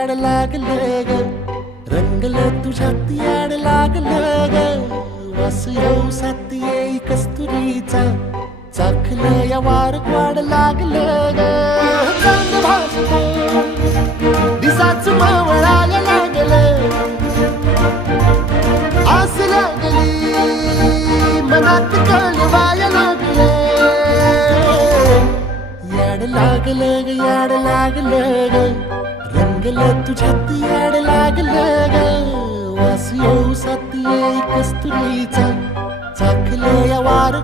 याड लागलं ग, रंगलं तुझ्यात याड लागलं ग. वास येऊ साथ येई कस्तुरीचा, चाखलं या वार वाढ लागलं ग. चांद भासलं दिसाच मावळायला लागलं, आस लागली मनात कळवायला लागलं. याड लागलं ग, याड लागलं ग, रंगलं तुझ्यात याड लागलं ग. वास येऊ साथ येई कस्तुरीचा, चाखलं या वार